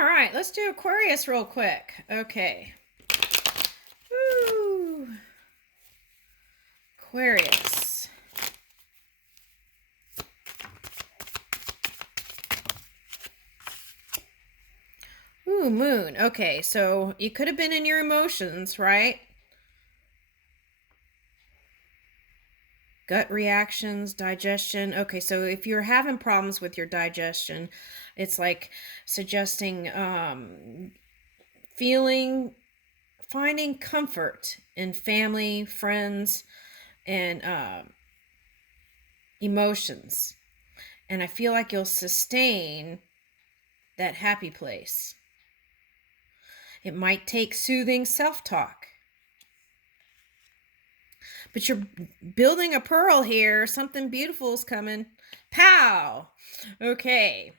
All right, let's do Aquarius real quick. Okay. Woo. Aquarius. Ooh, moon. Okay, so you could have been in your emotions, right? Gut reactions, digestion. Okay, so if you're having problems with your digestion, it's like suggesting feeling, finding comfort in family, friends, and emotions. And I feel like you'll sustain that happy place. It might take soothing self talk. But you're building a pearl here. Something beautiful is coming. Pow! Okay.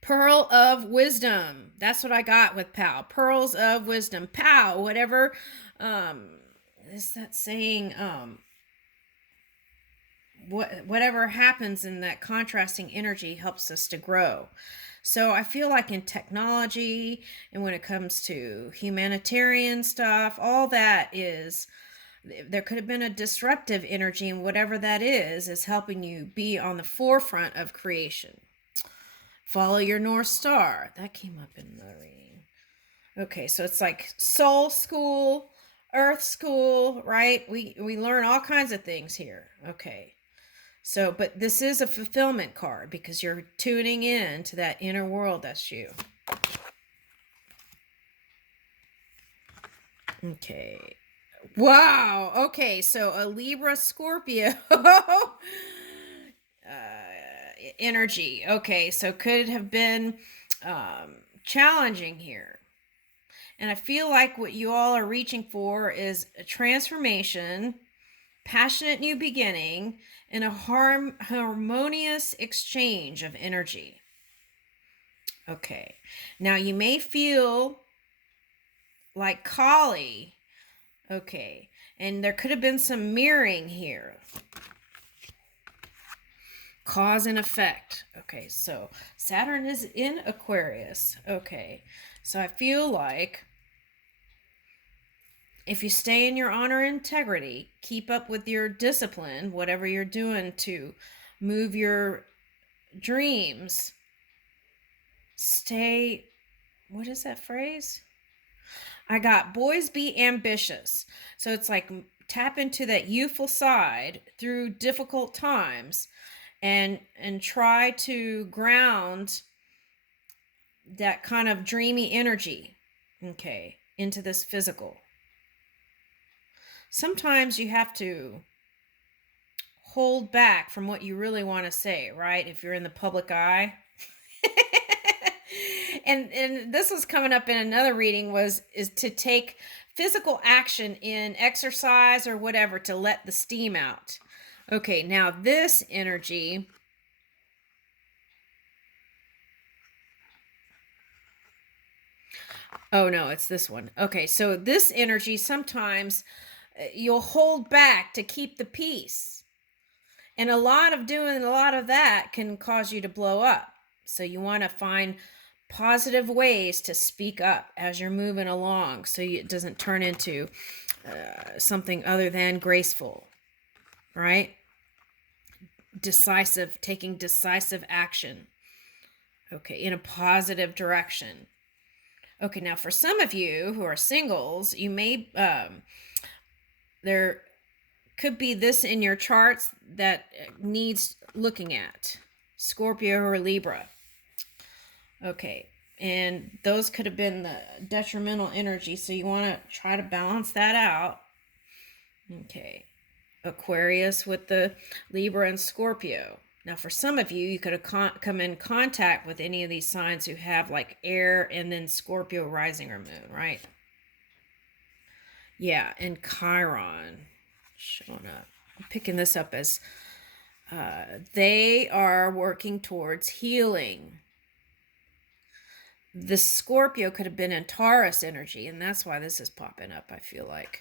Pearl of wisdom. That's what I got with pow. Pearls of wisdom. Pow! Whatever. Is that saying? Whatever happens in that contrasting energy helps us to grow. So I feel like in technology and when it comes to humanitarian stuff, all that is, there could have been a disruptive energy, and whatever that is helping you be on the forefront of creation. Follow your North Star. That came up in the reading. Okay, so it's like soul school, earth school, right? We learn all kinds of things here. Okay. So, but this is a fulfillment card because you're tuning in to that inner world that's you. Okay. Wow. Okay, so a Libra Scorpio energy. Okay, so could have been challenging here. And I feel like what you all are reaching for is a transformation, passionate new beginning, and a harmonious exchange of energy. Okay. Now you may feel like Kali. Okay. And there could have been some mirroring here. Cause and effect. Okay. So Saturn is in Aquarius. Okay. So I feel like if you stay in your honor and integrity, keep up with your discipline, whatever you're doing to move your dreams, stay, what is that phrase? I got boys be ambitious. So it's like tap into that youthful side through difficult times and try to ground that kind of dreamy energy, okay, into this physical. Sometimes you have to hold back from what you really want to say, right? If you're in the public eye. and this was coming up in another reading is to take physical action in exercise or whatever to let the steam out. Okay, now this energy, oh no, it's this one. Okay, so this energy sometimes you'll hold back to keep the peace. And a lot of that can cause you to blow up. So you want to find positive ways to speak up as you're moving along so it doesn't turn into something other than graceful, right? Taking decisive action, okay, in a positive direction. Okay, now for some of you who are singles, you may, there could be this in your charts that needs looking at. Scorpio or Libra. Okay, and those could have been the detrimental energy, so you want to try to balance that out. Okay, Aquarius with the Libra and Scorpio. Now, for some of you, you could have come in contact with any of these signs who have like air and then Scorpio rising or moon, right? Yeah, and Chiron showing up. I'm picking this up as they are working towards healing. The Scorpio could have been in Taurus energy, and that's why this is popping up, I feel like.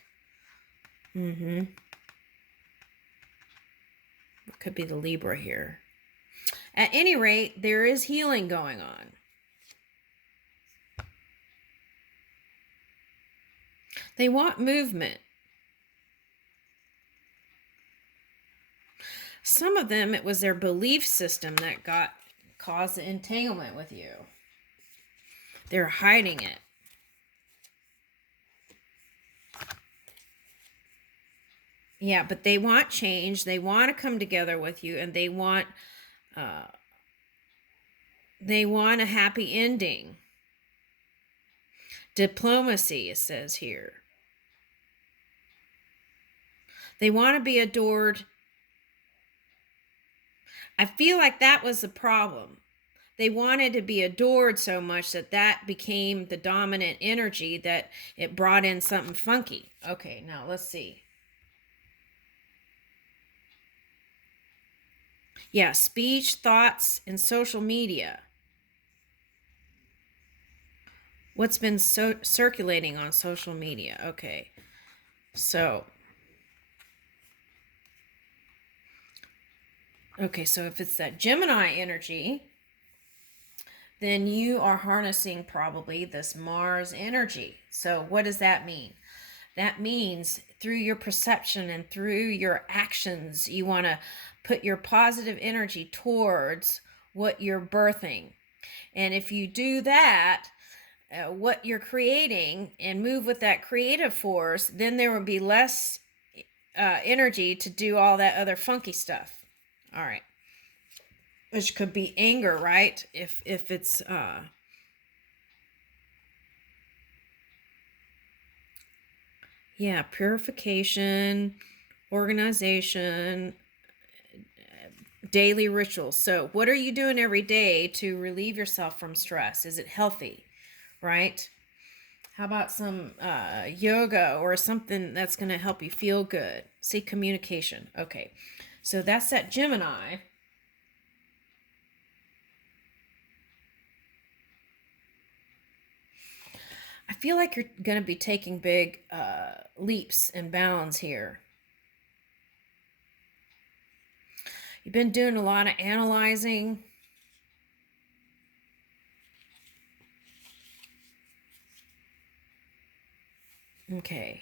It could be the Libra here. At any rate, there is healing going on. They want movement. Some of them, it was their belief system that caused the entanglement with you. They're hiding it. Yeah, but they want change. They want to come together with you, and they want a happy ending. Diplomacy, it says here. They want to be adored. I feel like that was the problem. They wanted to be adored so much that became the dominant energy, that it brought in something funky. Okay, now let's see. Yeah, speech, thoughts, and social media. What's been circulating on social media? Okay, so if it's that Gemini energy, then you are harnessing probably this Mars energy. So what does that mean? That means through your perception and through your actions, you want to put your positive energy towards what you're birthing. And if you do that, what you're creating, and move with that creative force, then there will be less energy to do all that other funky stuff. All right. Which could be anger, right? If it's purification, organization, daily rituals. So what are you doing every day to relieve yourself from stress? Is it healthy, right? How about some yoga or something that's going to help you feel good? See, communication. Okay, so that's that Gemini. I feel like you're going to be taking big leaps and bounds here. You've been doing a lot of analyzing. Okay.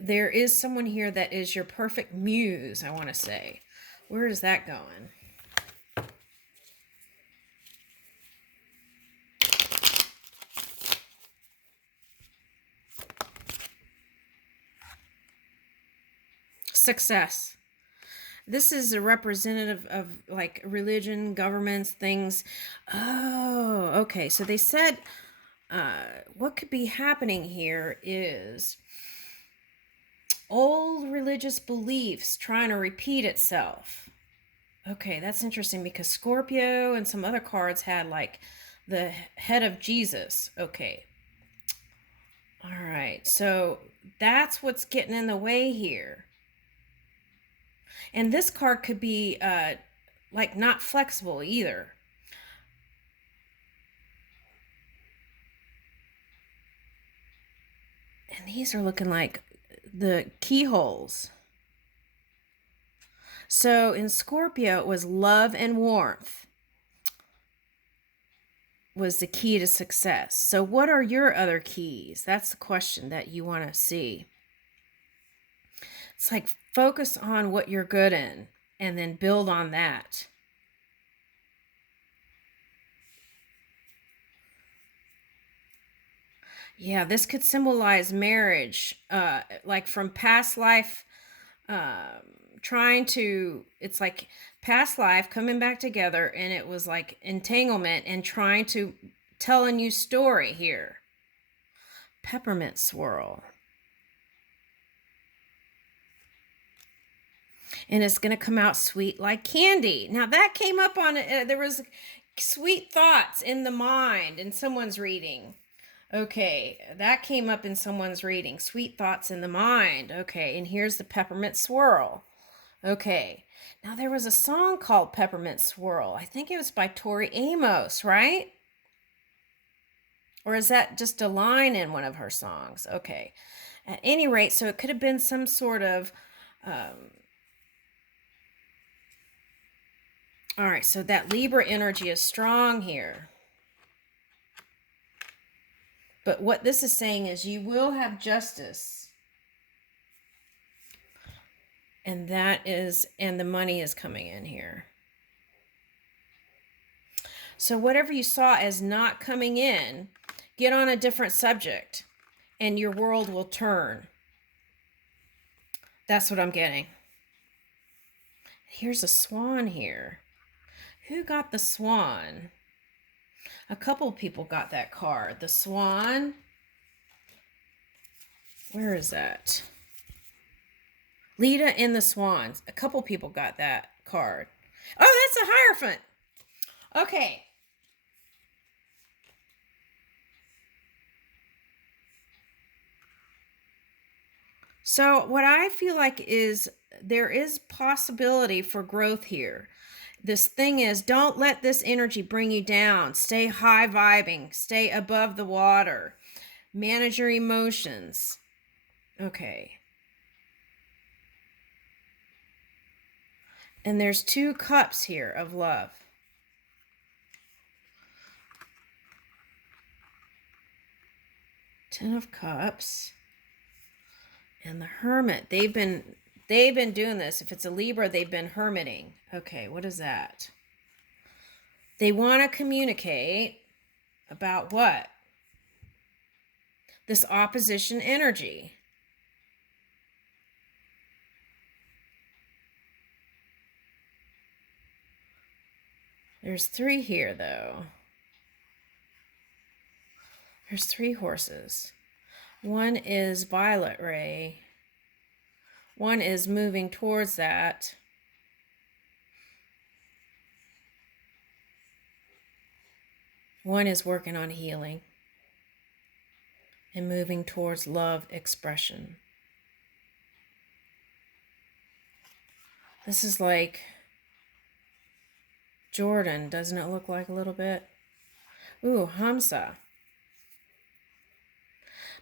There is someone here that is your perfect muse, I want to say. Where is that going? Success. This is a representative of like religion, governments, things. Oh, okay. So they said what could be happening here is old religious beliefs trying to repeat itself. Okay, that's interesting because Scorpio and some other cards had like the head of Jesus. Okay. All right. So that's what's getting in the way here. And this card could be like not flexible either. And these are looking like the keyholes. So in Scorpio, it was love and warmth was the key to success. So what are your other keys? That's the question that you want to see. It's like focus on what you're good in and then build on that. Yeah, this could symbolize marriage, like from past life, it's like past life coming back together, and it was like entanglement and trying to tell a new story here. Peppermint swirl. And it's going to come out sweet like candy. Now that came up on, there was sweet thoughts in the mind in someone's reading. Okay, that came up in someone's reading. Sweet thoughts in the mind. Okay, and here's the peppermint swirl. Okay, now there was a song called Peppermint Swirl. I think it was by Tori Amos, right? Or is that just a line in one of her songs? Okay, at any rate, so it could have been some sort of... all right, so that Libra energy is strong here. But what this is saying is you will have justice. And the money is coming in here. So whatever you saw as not coming in, get on a different subject and your world will turn. That's what I'm getting. Here's a swan here. Who got the swan? A couple people got that card. The swan. Where is that? Lita and the Swans. A couple people got that card. Oh, that's a Hierophant. Okay. So what I feel like is there is possibility for growth here. This thing is, don't let this energy bring you down. Stay high vibing. Stay above the water. Manage your emotions. Okay. And there's 2 cups here of love. Ten of Cups. And the Hermit. They've been doing this. If it's a Libra, they've been hermiting. Okay, what is that? They want to communicate about what? This opposition energy. There's 3 here, though. There's 3 horses. One is Violet Ray. One is moving towards that. One is working on healing and moving towards love expression. This is like Jordan, doesn't it look like a little bit? Ooh, Hamza.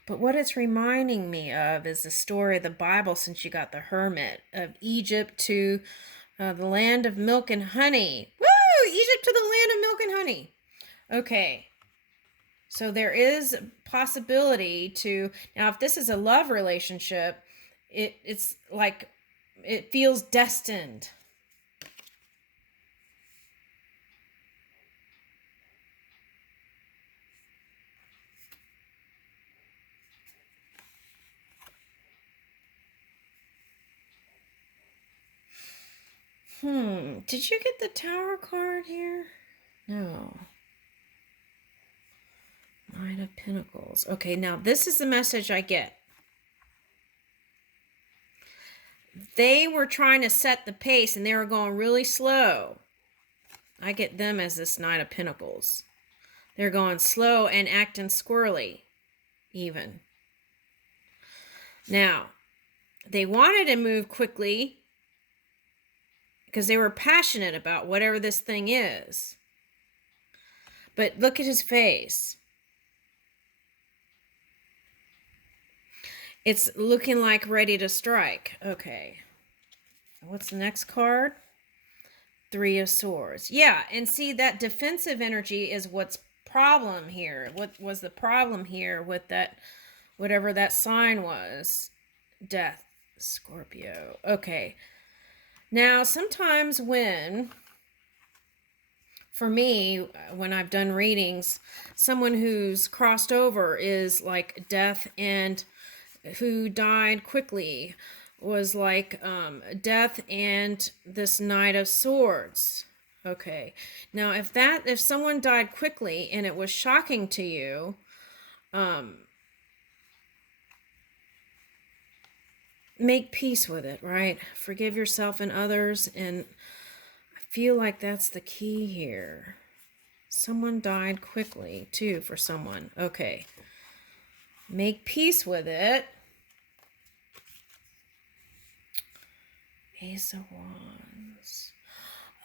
But what it's reminding me of is the story of the Bible, since you got the hermit, of Egypt to the land of milk and honey. Woo! Egypt to the land of milk and honey. Okay. So there is possibility to, now if this is a love relationship, it's like, it feels destined. Did you get the Tower card here? No. Nine of Pentacles. Okay, now this is the message I get. They were trying to set the pace and they were going really slow. I get them as this Nine of Pentacles. They're going slow and acting squirrely, even. Now, they wanted to move quickly because they were passionate about whatever this thing is. But look at his face. It's looking like ready to strike. Okay. What's the next card? 3 of Swords. Yeah, and see, that defensive energy is what's problem here. What was the problem here with that, whatever that sign was? Death, Scorpio. Okay. Now, sometimes for me, when I've done readings, someone who's crossed over is like death, and who died quickly was like death and this Knight of Swords. Okay. Now, if someone died quickly and it was shocking to you, make peace with it, right? Forgive yourself and others, and I feel like that's the key here. Someone died quickly, too, for someone. Okay. Make peace with it. Ace of Wands.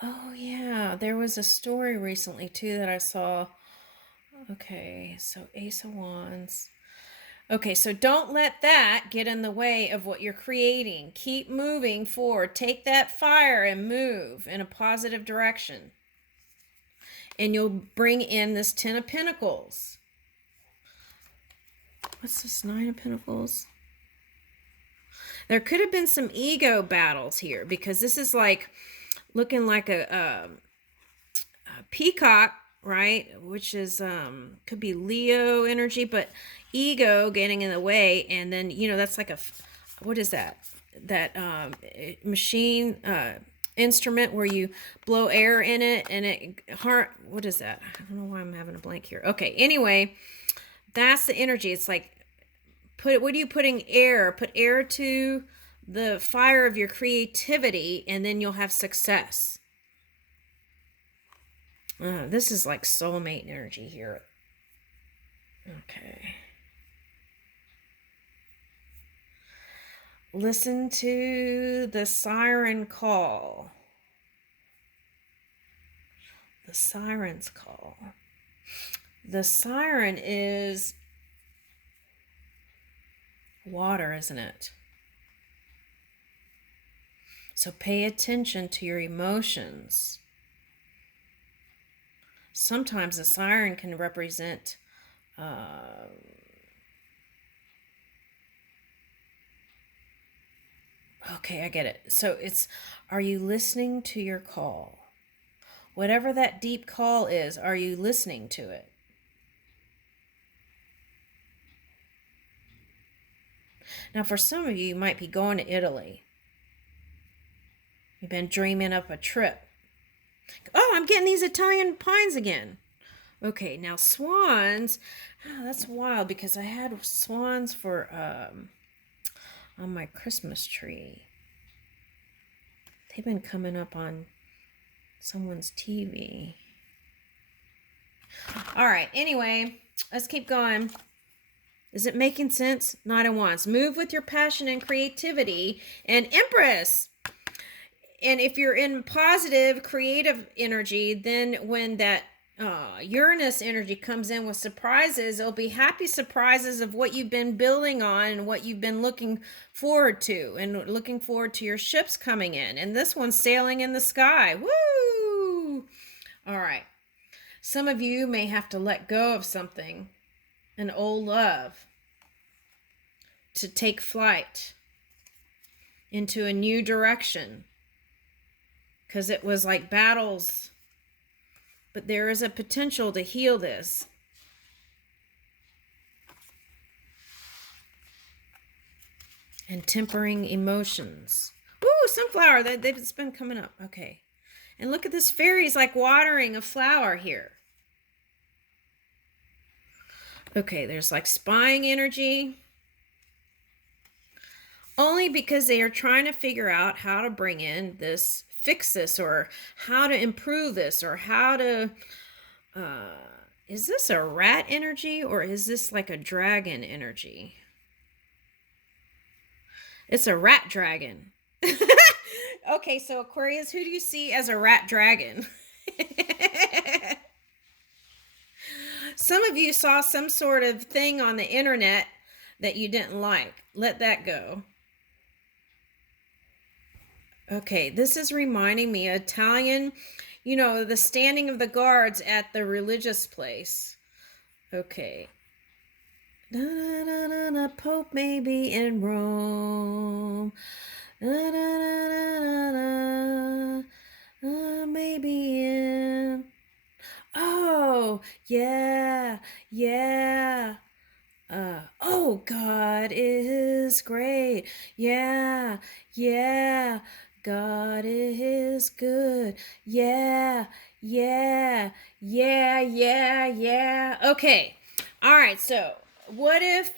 Oh, yeah. There was a story recently, too, that I saw. Okay, so Ace of Wands. Okay, so don't let that get in the way of what you're creating. Keep moving forward. Take that fire and move in a positive direction. And you'll bring in this 10 of Pentacles. What's this Nine of Pentacles? There could have been some ego battles here, because this is like looking like a peacock, right? Which is could be Leo energy, but ego getting in the way. And then, you know, that's like a, what is that? That machine instrument where you blow air in it and it what is that? I don't know why I'm having a blank here. Okay, anyway, that's the energy. It's like, what are you putting air? Put air to the fire of your creativity, and then you'll have success. This is like soulmate energy here. Okay. Listen to the siren call. The siren's call. The siren is water, isn't it? So pay attention to your emotions. Sometimes a siren can represent okay, I get it. So it's, are you listening to your call? Whatever that deep call is, are you listening to it? Now, for some of you, you might be going to Italy. You've been dreaming up a trip. Oh, I'm getting these Italian pines again. Okay, now swans. Oh, that's wild, because I had swans for on my Christmas tree. They've been coming up on someone's TV. All right, anyway, let's keep going. Is it making sense? Nine of Wands. Move with your passion and creativity. And Empress. And if you're in positive, creative energy, then when that Uranus energy comes in with surprises, it'll be happy surprises of what you've been building on and what you've been looking forward to, and looking forward to your ships coming in. And this one's sailing in the sky. Woo! All right. Some of you may have to let go of something, an old love, to take flight into a new direction, because it was like battles, but there is a potential to heal this. And tempering emotions. Ooh, sunflower, it's been coming up. Okay. And look at this, fairies like watering a flower here. Okay, there's like spying energy. Only because they are trying to figure out how to bring in this, fix this, or how to improve this, or how to, is this a rat energy, or is this like a dragon energy? It's a rat dragon. Okay, so Aquarius, who do you see as a rat dragon? Some of you saw some sort of thing on the internet that you didn't like. Let that go. Okay, this is reminding me of Italian, you know, the standing of the guards at the religious place. Okay. Da, da, da, da, da, Pope may be in Rome. Da, da, da, da, da, da, maybe in... Oh, yeah, yeah. Oh, God is great. Yeah, yeah. God is good. Yeah, yeah, yeah, yeah, yeah. Okay. All right. So what if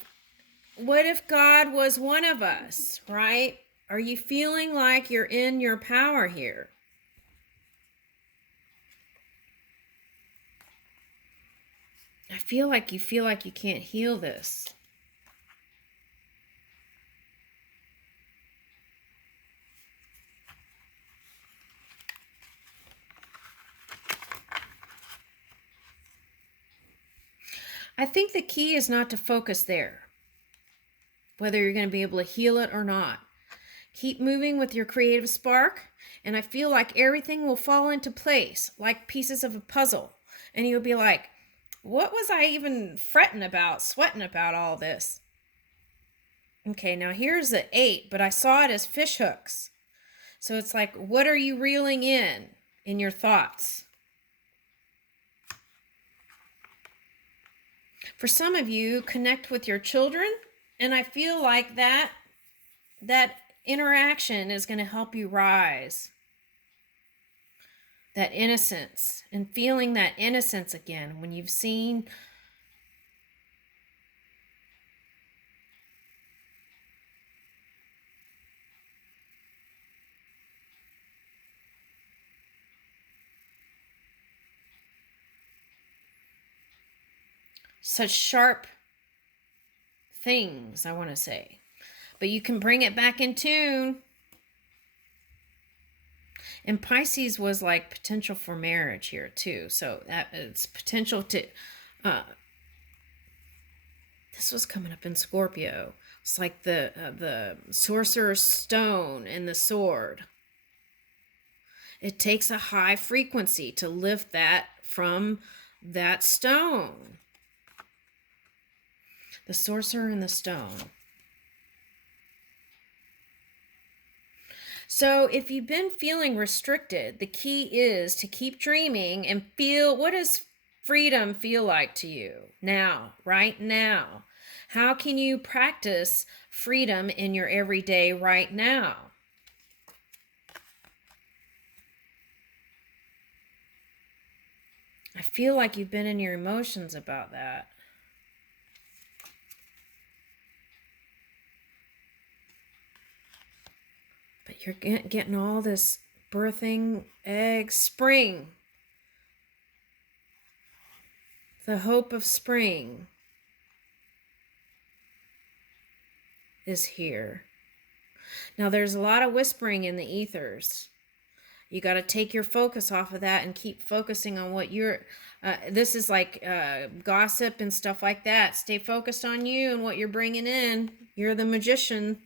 God was one of us, right? Are you feeling like you're in your power here? I feel like you can't heal this. I think the key is not to focus there, whether you're going to be able to heal it or not. Keep moving with your creative spark, and I feel like everything will fall into place, like pieces of a puzzle. And you'll be like, what was I even fretting about, sweating about all this? Okay, now here's the 8, but I saw it as fish hooks. So it's like, what are you reeling in your thoughts? For some of you, connect with your children, and I feel like that interaction is going to help you rise. That innocence, and feeling that innocence again when you've seen such sharp things, I want to say. But you can bring it back in tune. And Pisces was like potential for marriage here too. So that it's potential to this was coming up in Scorpio. It's like the sorcerer's stone and the sword. It takes a high frequency to lift that from that stone. The sorcerer and the stone. So if you've been feeling restricted, the key is to keep dreaming and feel, what does freedom feel like to you now, right now? How can you practice freedom in your everyday right now? I feel like you've been in your emotions about that. But you're getting all this birthing, eggs, spring. The hope of spring is here. Now there's a lot of whispering in the ethers. You got to take your focus off of that and keep focusing on what you're, this is like gossip and stuff like that. Stay focused on you and what you're bringing in. You're the magician,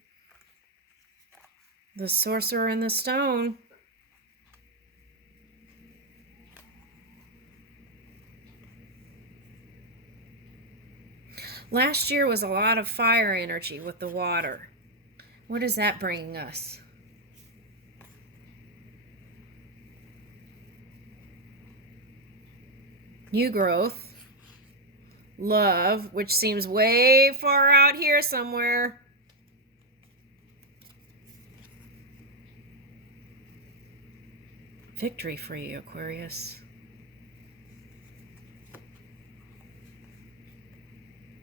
the sorcerer and the stone. Last year was a lot of fire energy with the water. What is that bringing us? New growth, love, which seems way far out here somewhere. Victory for you, Aquarius.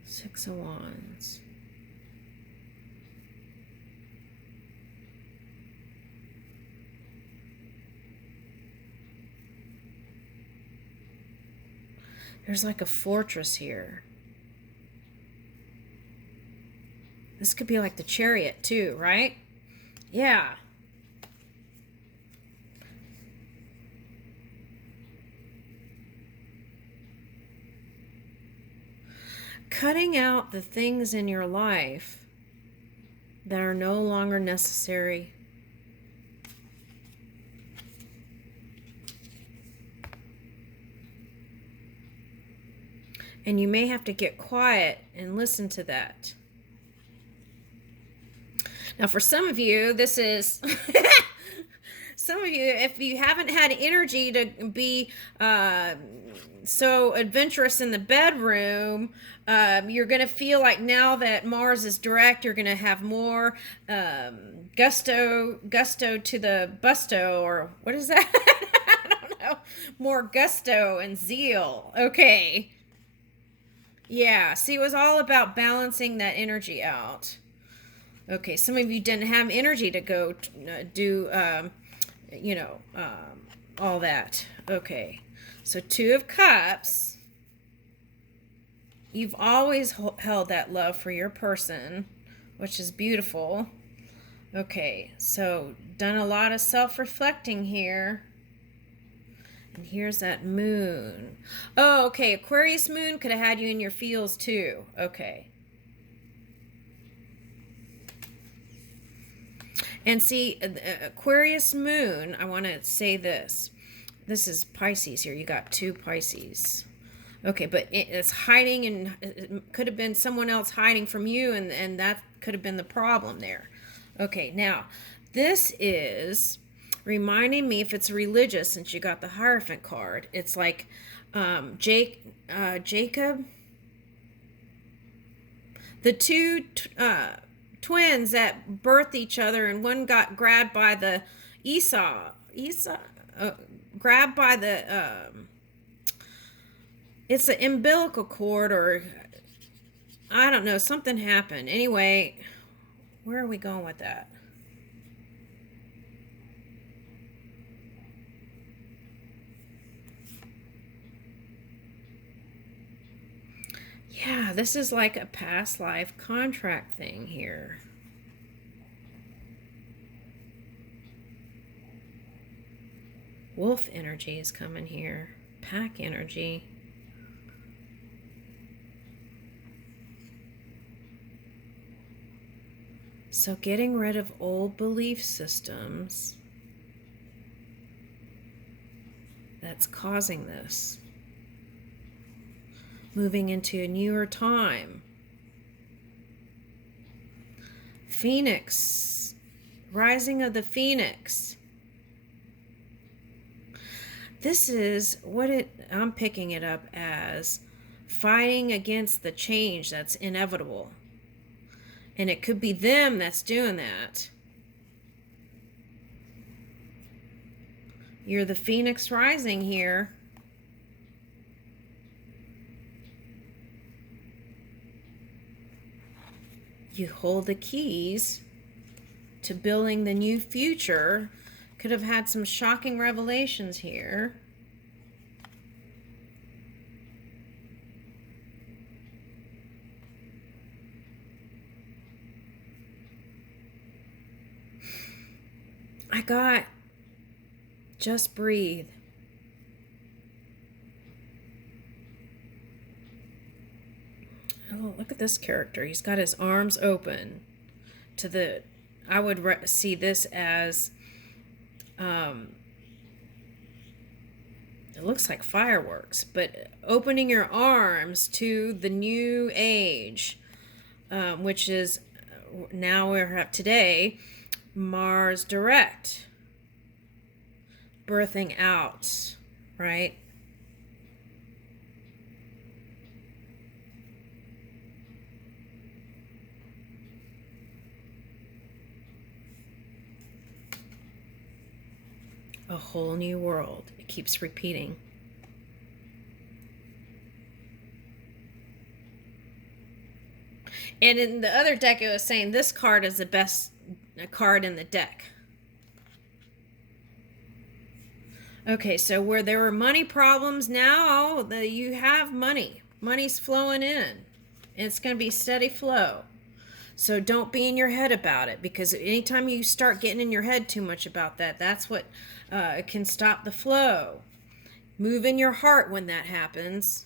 6 of Wands. There's like a fortress here. This could be like the Chariot too, right? Yeah. Cutting out the things in your life that are no longer necessary. And you may have to get quiet and listen to that. Now, for some of you, this is... some of you, if you haven't had energy to be so adventurous in the bedroom, you're going to feel like now that Mars is direct, you're going to have more gusto to the busto, or what is that? I don't know. More gusto and zeal. Okay. Yeah, see, it was all about balancing that energy out. Okay, some of you didn't have energy to go do, all that. Okay, so 2 of Cups. You've always held that love for your person, which is beautiful. Okay, so done a lot of self-reflecting here. And here's that moon. Oh, okay. Aquarius moon could have had you in your feels too. Okay. And see, Aquarius moon, I want to say this. This is Pisces here. You got 2 Pisces. Okay, but it's hiding, and it could have been someone else hiding from you, and that could have been the problem there. Okay, now this is reminding me, if it's religious, since you got the Hierophant card, it's like Jacob, the two twins that birthed each other, and one got grabbed by the Esau, grabbed by the it's the umbilical cord, or I don't know, something happened. Anyway, where are we going with that? Yeah, this is like a past life contract thing here. Wolf energy is coming here. Pack energy. So getting rid of old belief systems that's causing this. Moving into a newer time. Phoenix. Rising of the Phoenix. This is what I'm picking it up as, fighting against the change that's inevitable. And it could be them that's doing that. You're the Phoenix rising here. You hold the keys to building the new future. Could have had some shocking revelations here. I got just breathe. Oh, look at this character. He's got his arms open to the, I would see this as, it looks like fireworks, but opening your arms to the new age, which is now we're at today, Mars direct, birthing out, right? A whole new world. It keeps repeating. And in the other deck, it was saying this card is the best card in the deck. Okay, so where there were money problems, now you have money. Money's flowing in. It's going to be steady flow. So don't be in your head about it, because anytime you start getting in your head too much about that, that's what can stop the flow. Move in your heart when that happens.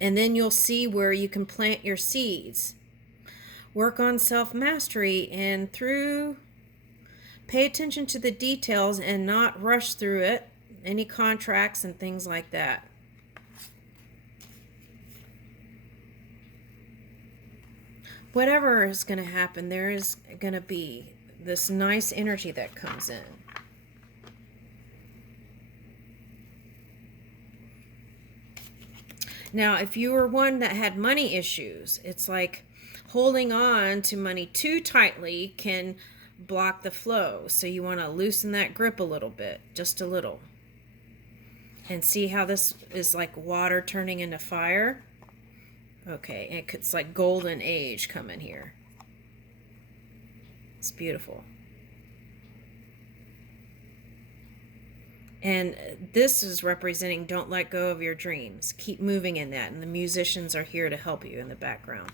And then you'll see where you can plant your seeds. Work on self-mastery, and pay attention to the details and not rush through it. Any contracts and things like that. Whatever is going to happen, there is going to be this nice energy that comes in. Now, if you were one that had money issues, it's like holding on to money too tightly can block the flow. So you want to loosen that grip a little bit, just a little. And see how this is like water turning into fire? Okay, it's like golden age coming here. It's beautiful. And this is representing don't let go of your dreams. Keep moving in that. And the musicians are here to help you in the background.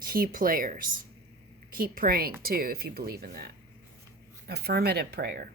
Key players. Keep praying too if you believe in that. Affirmative prayer.